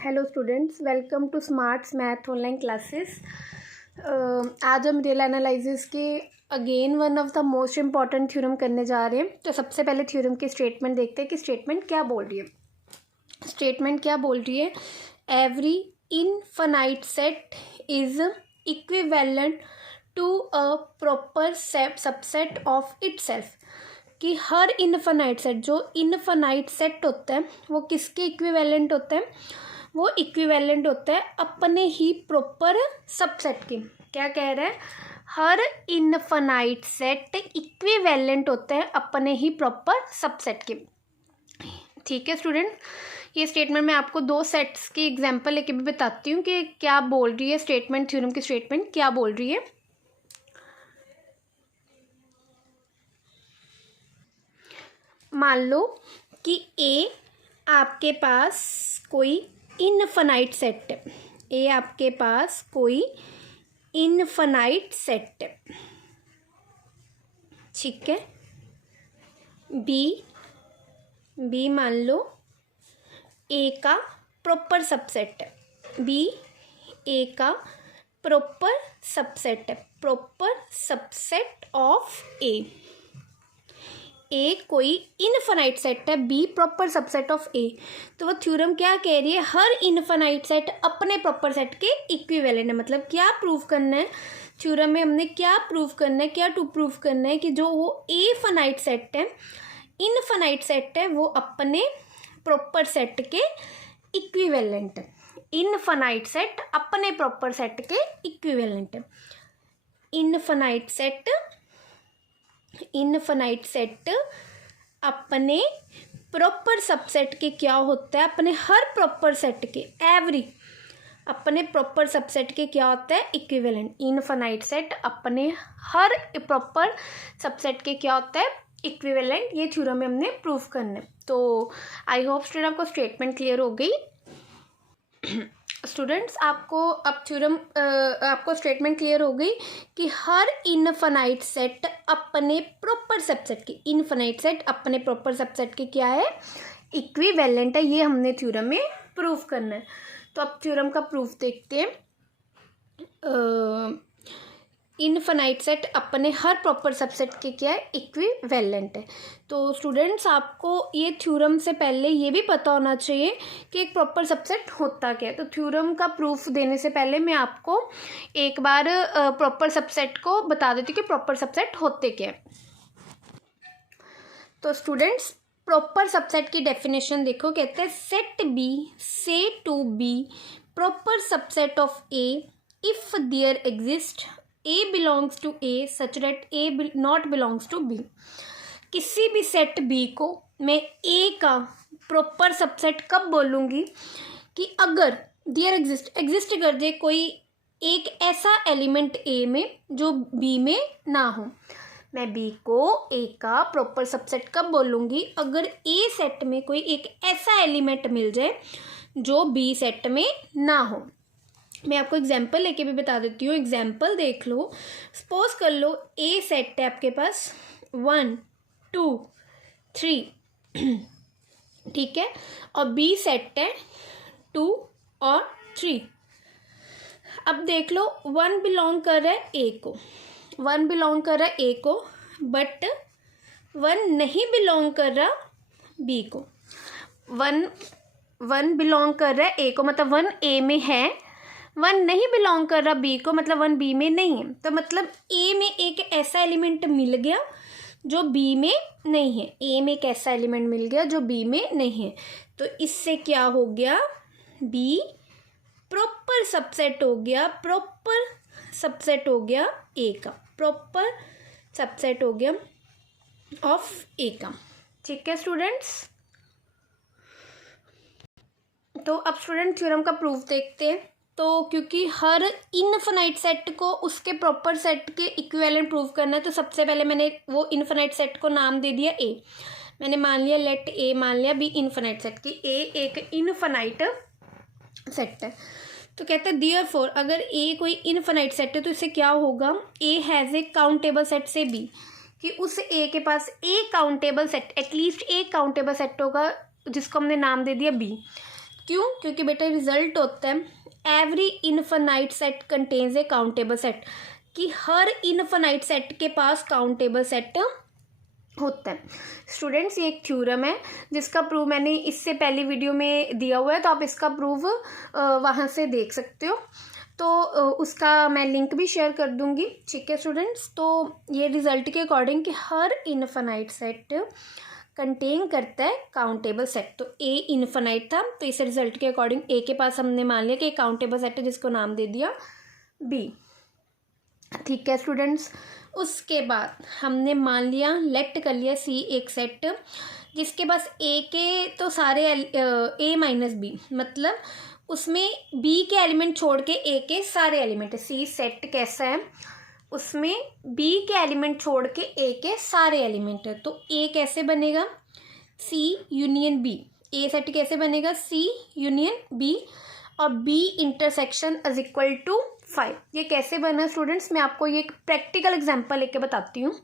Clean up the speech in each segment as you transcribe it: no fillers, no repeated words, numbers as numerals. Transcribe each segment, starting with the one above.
Hello students, welcome to smarts math online classes. आज हम real analysis के again one of the most important theorem करने जा रहे हैं। तो सबसे पहले थ्योरम की स्टेटमेंट देखते हैं कि स्टेटमेंट क्या बोल रही है। स्टेटमेंट क्या बोल रही है? Every infinite set is equivalent to a proper subset of itself. कि हर इनफाइनाइट सेट, जो इनफाइनाइट सेट होता है वो किसके इक्विवेलेंट होता है? वो इक्विवेलेंट होता है अपने ही प्रॉपर सबसेट के। क्या कह रहा है? हर इनफाइनाइट सेट इक्विवेलेंट होता है अपने ही प्रॉपर सबसेट के। ठीक है स्टूडेंट, ये स्टेटमेंट मैं आपको दो सेट्स की एग्जांपल लेके भी बताती हूँ कि क्या बोल रही है स्टेटमेंट, थ्योरम की स्टेटमेंट क्या बोल रही है। मान लो कि ए आपके पास कोई इनफाइनाइट सेट है। ए आपके पास कोई इनफाइनाइट सेट है, ठीक है। बी मान लो ए का प्रॉपर सबसेट है। बी ए का प्रॉपर सबसेट है, प्रॉपर सबसेट ऑफ ए कोई इनफाइनाइट सेट है, बी प्रॉपर सबसेट ऑफ ए। तो वो थ्योरम क्या कह रही है? हर इनफाइनाइट सेट अपने प्रॉपर सेट के इक्विवेलेंट है। मतलब क्या प्रूव करना है थ्योरम में? हमने क्या प्रूव करना है, क्या टू प्रूव करना है कि जो वो ए फाइनाइट सेट है, इनफाइनाइट सेट है, वो अपने प्रॉपर सेट के इक्विवेलेंट है। इनफाइनाइट सेट अपने प्रॉपर सेट के इक्विवेलेंट है। इनफाइनाइट सेट अपने प्रॉपर सबसेट के क्या होता है? अपने हर प्रॉपर सेट के अपने प्रॉपर सबसेट के क्या होता है? इक्विवेलेंट। इनफाइनाइट सेट अपने हर प्रॉपर सबसेट के क्या होता है? इक्विवेलेंट। ये थ्योरम में हमने प्रूव करना है। तो आई होप स्टूडेंट आपको स्टेटमेंट क्लियर हो गई। स्टूडेंट्स आपको अब थ्योरम आपको स्टेटमेंट क्लियर हो गई कि हर इनफाइनाइट सेट अपने प्रॉपर सबसेट के, इनफाइनाइट सेट अपने प्रॉपर सबसेट के क्या है? इक्विवेलेंट है। ये हमने थ्योरम में प्रूव करना है। तो अब थ्योरम का प्रूफ देखते हैं। इनफाइनाइट सेट अपने हर प्रॉपर सबसेट के क्या है? इक्विवेलेंट है। तो स्टूडेंट्स आपको ये थ्योरम से पहले ये भी पता होना चाहिए कि एक प्रॉपर सबसेट होता क्या है। तो थ्योरम का प्रूफ देने से पहले मैं आपको एक बार प्रॉपर सबसेट को बता देती हूँ कि प्रॉपर सबसेट होते क्या है। तो स्टूडेंट्स प्रॉपर सबसेट की डेफिनेशन देखो, कहते हैं set B said to be proper subset of A if there exist A belongs to A such that A not belongs to B। किसी भी सेट B को मैं A का प्रॉपर सबसेट कब बोलूँगी? कि अगर देयर एग्जिस्ट कर दे कोई एक ऐसा एलिमेंट A में जो B में ना हो। मैं B को A का प्रॉपर सबसेट कब बोलूँगी? अगर A सेट में कोई एक ऐसा एलिमेंट मिल जाए जो B सेट में ना हो। मैं आपको एग्जाम्पल लेके भी बता देती हूँ। एग्जाम्पल देख लो। सपोज कर लो ए सेट है आपके पास 1 2 3, ठीक है, और बी सेट है 2 और 3। अब देख लो 1 बिलोंग कर रहा है ए को, 1 बिलोंग कर रहा है ए को, बट 1 नहीं बिलोंग कर रहा बी को। 1 बिलोंग कर रहा है ए को, मतलब 1 ए में है, 1 नहीं बिलोंग कर रहा बी को, मतलब 1 बी में नहीं है। तो मतलब ए में एक ऐसा एलिमेंट मिल गया जो बी में नहीं है। ए में एक ऐसा एलिमेंट मिल गया जो बी में नहीं है। तो इससे क्या हो गया? बी प्रॉपर सबसेट हो गया, प्रॉपर सबसेट हो गया ए का, प्रॉपर सबसेट हो गया ऑफ ए का। ठीक है स्टूडेंट्स। तो अब स्टूडेंट थ्योरम का प्रूफ देखते हैं। तो क्योंकि हर इनफाइनाइट सेट को उसके प्रॉपर सेट के इक्विवेलेंट प्रूव करना है, तो सबसे पहले मैंने वो इनफाइनाइट सेट को नाम दे दिया ए। मैंने मान लिया लेट ए, मान लिया बी इनफाइनाइट सेट की ए एक इनफाइनाइट सेट है। तो कहते हैं देयरफॉर अगर ए कोई इनफाइनाइट सेट है तो इससे क्या होगा? A has a countable set से बी, कि उस ए के पास ए काउंटेबल सेट, एटलीस्ट एक काउंटेबल सेट होगा जिसको हमने नाम दे दिया बी। क्यों? क्योंकि बेटा रिजल्ट होता है एवरी इनफाइनाइट सेट कंटेन्स ए काउंटेबल सेट, कि हर इनफाइनाइट सेट के पास काउंटेबल सेट होता है। स्टूडेंट्स ये एक थ्योरम है जिसका प्रूव मैंने इससे पहली वीडियो में दिया हुआ है, तो आप इसका प्रूव वहाँ से देख सकते हो, तो उसका मैं लिंक भी शेयर कर दूंगी। ठीक है स्टूडेंट्स, तो ये रिजल्ट के अकॉर्डिंग कि हर इनफाइनाइट सेट कंटेन करता है काउंटेबल सेट। तो ए इनफाइनाइट था, तो इस रिजल्ट के अकॉर्डिंग ए के पास हमने मान लिया कि एक काउंटेबल सेट है जिसको नाम दे दिया बी। ठीक है स्टूडेंट्स, उसके बाद हमने मान लिया लेट कर लिया सी एक सेट जिसके पास ए के तो सारे ए माइनस बी, मतलब उसमें बी के एलिमेंट छोड़ के ए के सारे एलिमेंट है। सी सेट कैसा है, उसमें बी के एलिमेंट छोड़ के ए के सारे एलिमेंट है। तो ए कैसे बनेगा, C union B. A set कैसे बनेगा, सी यूनियन बी, और B intersection is equal to 5। ये कैसे बना स्टूडेंट्स, मैं आपको ये एक प्रैक्टिकल एग्जांपल लेके बताती हूँ।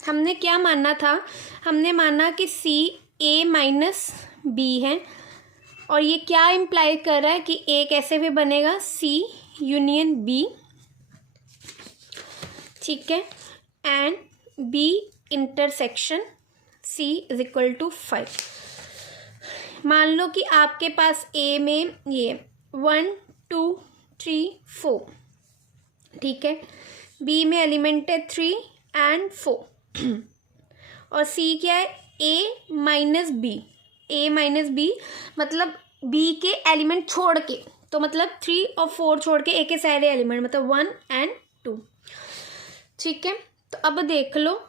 हमने क्या मानना था, हमने माना कि सी ए माइनस बी है, और ये क्या इम्प्लाई कर रहा है कि ए कैसे भी बनेगा, सी यूनियन बी। ठीक है, and B intersection C is equal to 5। मान लो कि आपके पास ए में ये 1 2 3 4, ठीक है, बी में एलिमेंट है 3 एंड 4, और सी क्या है, ए माइनस बी। ए माइनस बी मतलब बी के एलिमेंट छोड़ के, तो मतलब 3 और 4 छोड़ के ए के सारे एलिमेंट, मतलब 1 एंड 2। ठीक है, तो अब देख लो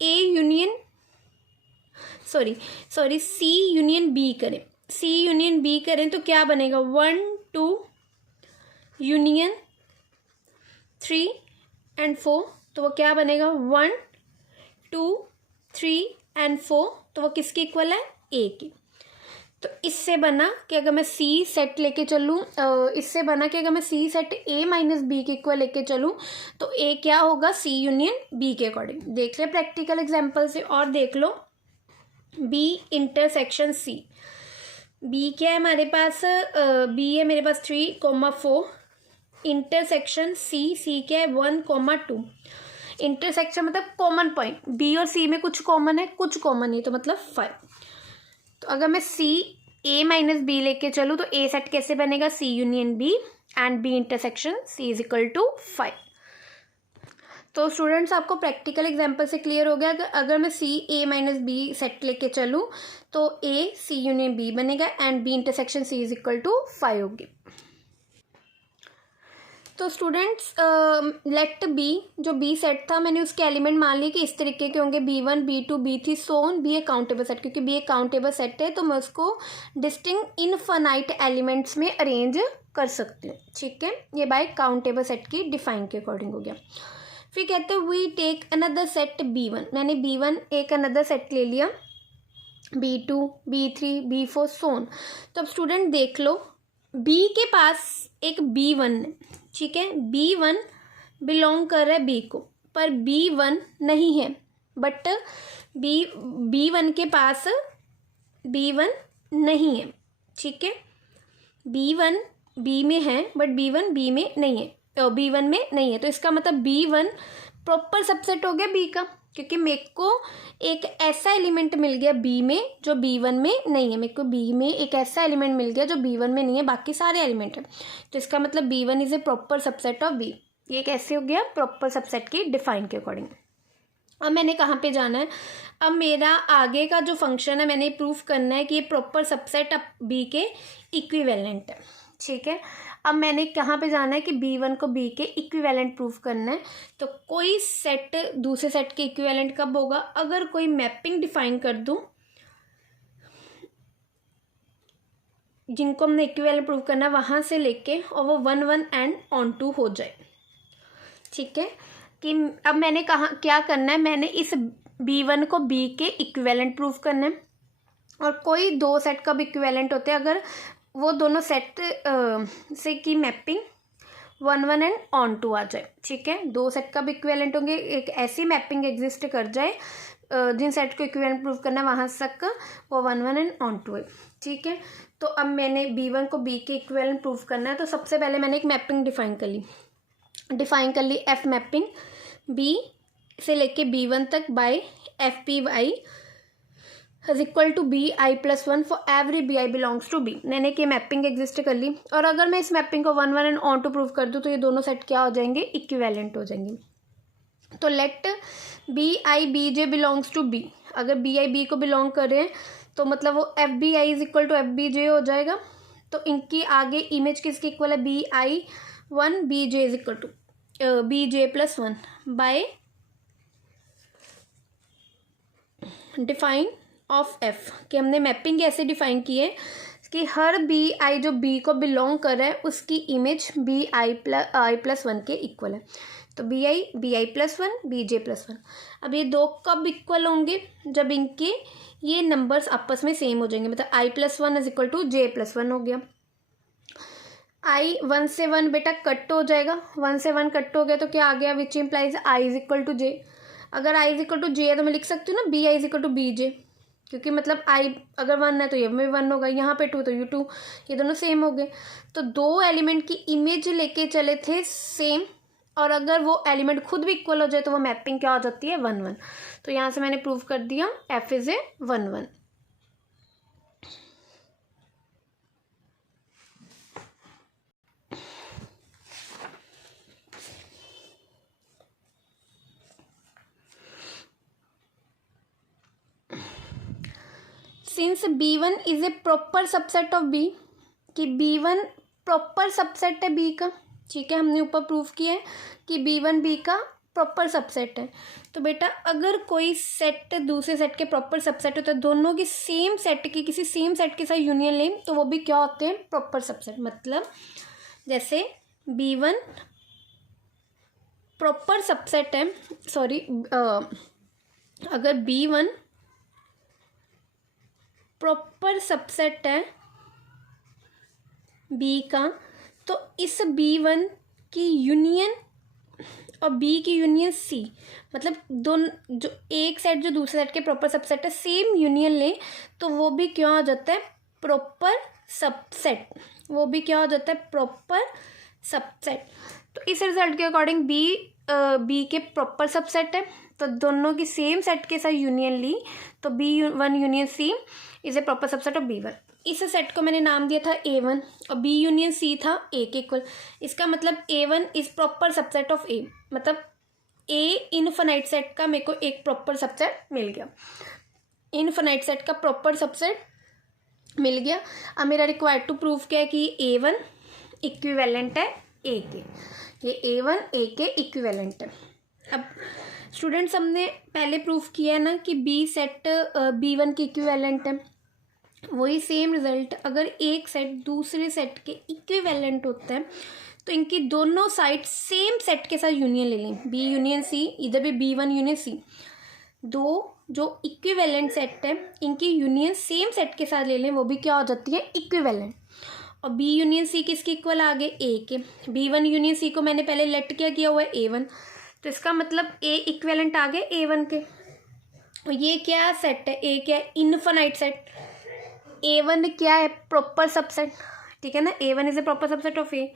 A union sorry C union B करें, सी यूनियन बी करें तो क्या बनेगा, 1 2 यूनियन 3 एंड 4, तो वो क्या बनेगा, 1 2 3 एंड 4, तो वो किसके इक्वल है, ए की। तो इससे बना कि अगर मैं सी सेट लेके चलूँ, इससे बना कि अगर मैं सी सेट ए माइनस बी के इक्वल लेके चलूँ तो ए क्या होगा, सी यूनियन बी के अकॉर्डिंग। देख ले प्रैक्टिकल एग्जांपल से, और देख लो बी इंटरसेक्शन सी। बी क्या है हमारे पास, बी है मेरे पास 3,4, इंटरसेक्शन सी, सी क्या है 1,2। इंटरसेक्शन मतलब कॉमन पॉइंट, बी और सी में कुछ कॉमन है, कुछ कॉमन नहीं, तो मतलब 5। तो अगर मैं सी ए माइनस बी लेके चलूँ तो ए सेट कैसे बनेगा, C union B and B intersection C is equal to 5। तो स्टूडेंट्स आपको प्रैक्टिकल एग्जांपल से क्लियर हो गया, अगर मैं C A minus B set लेके चलूँ तो ए सी यूनियन बी बनेगा and B intersection C is equal to 5 होगी। तो स्टूडेंट्स लेट बी, जो बी सेट था मैंने उसके एलिमेंट मान लिए कि इस तरीके के होंगे, B1 B2 B3 so on. B a countable set, क्योंकि बी ए काउंटेबल सेट है तो मैं उसको डिस्टिंक्ट इनफाइनाइट एलिमेंट्स में अरेंज कर सकती हूँ। ठीक है, ये बाय काउंटेबल सेट की डिफाइन के अकॉर्डिंग हो गया। फिर कहते हैं we take another set B1, मैंने B1 एक अनदर सेट ले लिया, B2 B3 B4 so on. तो अब स्टूडेंट देख लो B के पास एक B1 है, ठीक है, B1 बिलोंग कर रहा है B को, पर B1 नहीं है, बट B1 के पास B1 नहीं है। ठीक है, B1 B में है बट B1 B में नहीं है, तो B1 में नहीं है, तो इसका मतलब B1 प्रॉपर सबसेट हो गया B का, क्योंकि मेरे को एक ऐसा एलिमेंट मिल गया B में जो B1 में नहीं है। मेरे को B में एक ऐसा एलिमेंट मिल गया जो B1 में नहीं है, बाकी सारे एलिमेंट है, तो इसका मतलब B1 is a proper subset of B। ये कैसे हो गया, प्रॉपर सबसेट की डिफाइन के अकॉर्डिंग। अब मैंने कहाँ पे जाना है, अब मेरा आगे का जो फंक्शन है मैंने प्रूफ करना है कि ये प्रॉपर सबसेट ऑफ B के इक्विवेलेंट है। ठीक है, अब मैंने कहाँ पे जाना है कि B1 को B के इक्विवेलेंट प्रूफ करना है। तो कोई सेट दूसरे सेट के इक्विवेलेंट कब होगा, अगर कोई मैपिंग डिफाइन कर दूं जिनको हमने इक्विवेलेंट प्रूफ करना है वहाँ से लेके और वो 1 1 एंड ऑन टू हो जाए। ठीक है, कि अब मैंने क्या करना है, मैंने इस B1 को B के इक्विवेलेंट प्रूफ करना है, और कोई दो सेट कब इक्विवेलेंट होते हैं, अगर वो दोनों सेट से की मैपिंग 1 1 एंड ऑन टू आ जाए। ठीक है, दो सेट कब इक्विवेलेंट होंगे, एक ऐसी मैपिंग एग्जिस्ट कर जाए जिन सेट को इक्विवेलेंट प्रूव करना है वहाँ तक वो 1 1 एंड ऑन टू है, ठीक है। तो अब मैंने B1 को B के इक्विवेलेंट प्रूव करना है, तो सबसे पहले मैंने एक मैपिंग डिफाइन कर ली एफ मैपिंग B से लेके B1 तक by FPY is equal to BI+1 for every BI belongs to B। मैंने ये मैपिंग एग्जिस्ट कर ली, और अगर मैं इस मैपिंग को 1 1 एंड ऑन टू प्रूव कर दूँ तो ये दोनों सेट क्या हो जाएंगे, इक्विवेलेंट हो जाएंगे। तो let BI BJ belongs to B, अगर BI B को बिलोंग कर रहे हैं तो मतलब वो FBI is equal to FBJ हो जाएगा। तो इनकी आगे इमेज किसकी इक्वल है, BI1 BJ is equal to BJ+1 by define of F, कि हमने मैपिंग ऐसे डिफाइन की है कि हर BI जो B को बिलोंग कर रहा है उसकी इमेज BI+1 के इक्वल है। तो BI+1 BJ+1। अब ये दो कब इक्वल होंगे, जब इनके ये नंबर्स आपस में सेम हो जाएंगे, मतलब I+1 is equal to J+1 हो गया। I 1 से 1 बेटा कट हो जाएगा, 1 से 1 कट हो गया तो क्या आ गया, which implies I is equal to J। अगर I is equal to J है तो मैं लिख सकती हूँ ना BI is equal to BJ, क्योंकि मतलब I अगर 1 है तो ये में 1 होगा, यहाँ पे 2 तो ये 2, ये दोनों सेम हो गए। तो दो एलिमेंट की इमेज लेके चले थे सेम, और अगर वो एलिमेंट खुद भी इक्वल हो जाए तो वो मैपिंग क्या हो जाती है, 1 1। तो यहाँ से मैंने प्रूव कर दिया F is a 1 1। Since B1 is a proper subset of B, कि B1 प्रॉपर सबसेट है B का, ठीक है, हमने ऊपर प्रूफ किया है कि B1 B का प्रॉपर सबसेट है। तो बेटा अगर कोई सेट दूसरे सेट के प्रॉपर सबसेट होता है, दोनों की सेम सेट की किसी सेम सेट के साथ यूनियन लें तो वो भी क्या होते हैं, प्रॉपर सबसेट। मतलब जैसे B1 प्रॉपर सबसेट है, सॉरी अगर B1 प्रॉपर सबसेट है B का, तो इस B1 की यूनियन और B की यूनियन C, मतलब दोनों जो एक सेट जो दूसरे सेट के प्रॉपर सबसेट है सेम यूनियन ले तो वो भी क्या हो जाता है, प्रॉपर सबसेट, वो भी क्या हो जाता है, प्रॉपर सबसेट। तो इस रिजल्ट के अकॉर्डिंग B के प्रॉपर सबसेट है, तो दोनों की सेम सेट के साथ यूनियन ली तो B1 union C is a proper subset of B1। इस सेट को मैंने नाम दिया था A1 और B यूनियन C था A के इक्वल। इसका मतलब A1 is proper subset of A, मतलब A इनफाइनाइट सेट का मेरे को एक प्रॉपर सबसेट मिल गया, इनफाइनाइट सेट का प्रॉपर सबसेट मिल गया। अब मेरा रिक्वायर्ड टू प्रूफ क्या है कि A1 इक्विवेलेंट है A के, ये A1 A के इक्विवेलेंट है। अब स्टूडेंट्स हमने पहले प्रूफ किया है ना कि B सेट B1 के इक्विवेलेंट है, वही सेम रिजल्ट अगर एक सेट दूसरे सेट के इक्विवेलेंट होता है तो इनकी दोनों साइड सेम सेट के साथ यूनियन ले लें, B यूनियन C, इधर भी B1 यूनियन C, दो जो इक्विवेलेंट सेट है इनकी यूनियन सेम सेट के साथ ले लें, वो भी क्या हो जाती है, इक्विवेलेंट। और B यूनियन C किसके इक्वल आ गए, A के। B1 यूनियन C को मैंने पहले लेट क्या किया हुआ है, A1, तो इसका मतलब A इक्विवेलेंट आ गए A1 के। और ये क्या सेट है, A क्या है, इनफाइनाइट सेट। A1 क्या है, प्रॉपर सबसेट, ठीक है ना, A1 is a proper subset of A।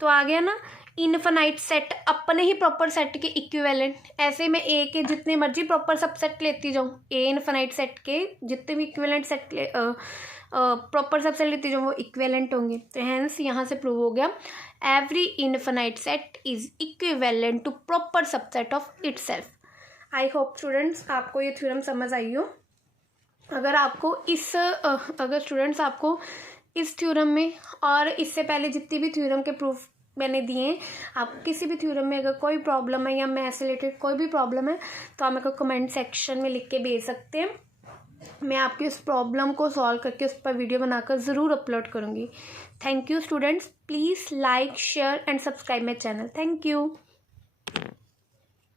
तो आ गया ना इनफाइनाइट सेट अपने ही प्रॉपर सेट के इक्विवेलेंट। ऐसे मैं A के जितने मर्जी प्रॉपर सबसेट लेती जाऊँ, A इनफाइनाइट सेट के जितने भी इक्विवेलेंट सेट प्रॉपर सबसेट लेती जाऊँ वो इक्विवेलेंट होंगे। तो हैंस यहाँ से प्रूव हो गया every infinite set is equivalent to proper subset of itself. I hope students आपको ये थ्योरम समझ आई हो। अगर आपको अगर स्टूडेंट्स आपको इस थ्योरम में और इससे पहले जितनी भी थ्योरम के प्रूफ मैंने दिए हैं, आप किसी भी थ्योरम में अगर कोई प्रॉब्लम है या मैथ्स से रिलेटेड कोई भी प्रॉब्लम है तो आप मेरे को कमेंट सेक्शन में लिख के भेज सकते हैं। मैं आपकी उस प्रॉब्लम को सॉल्व करके उस पर वीडियो बनाकर ज़रूर अपलोड करूँगी। Thank you students, please like share and subscribe my channel. Thank you.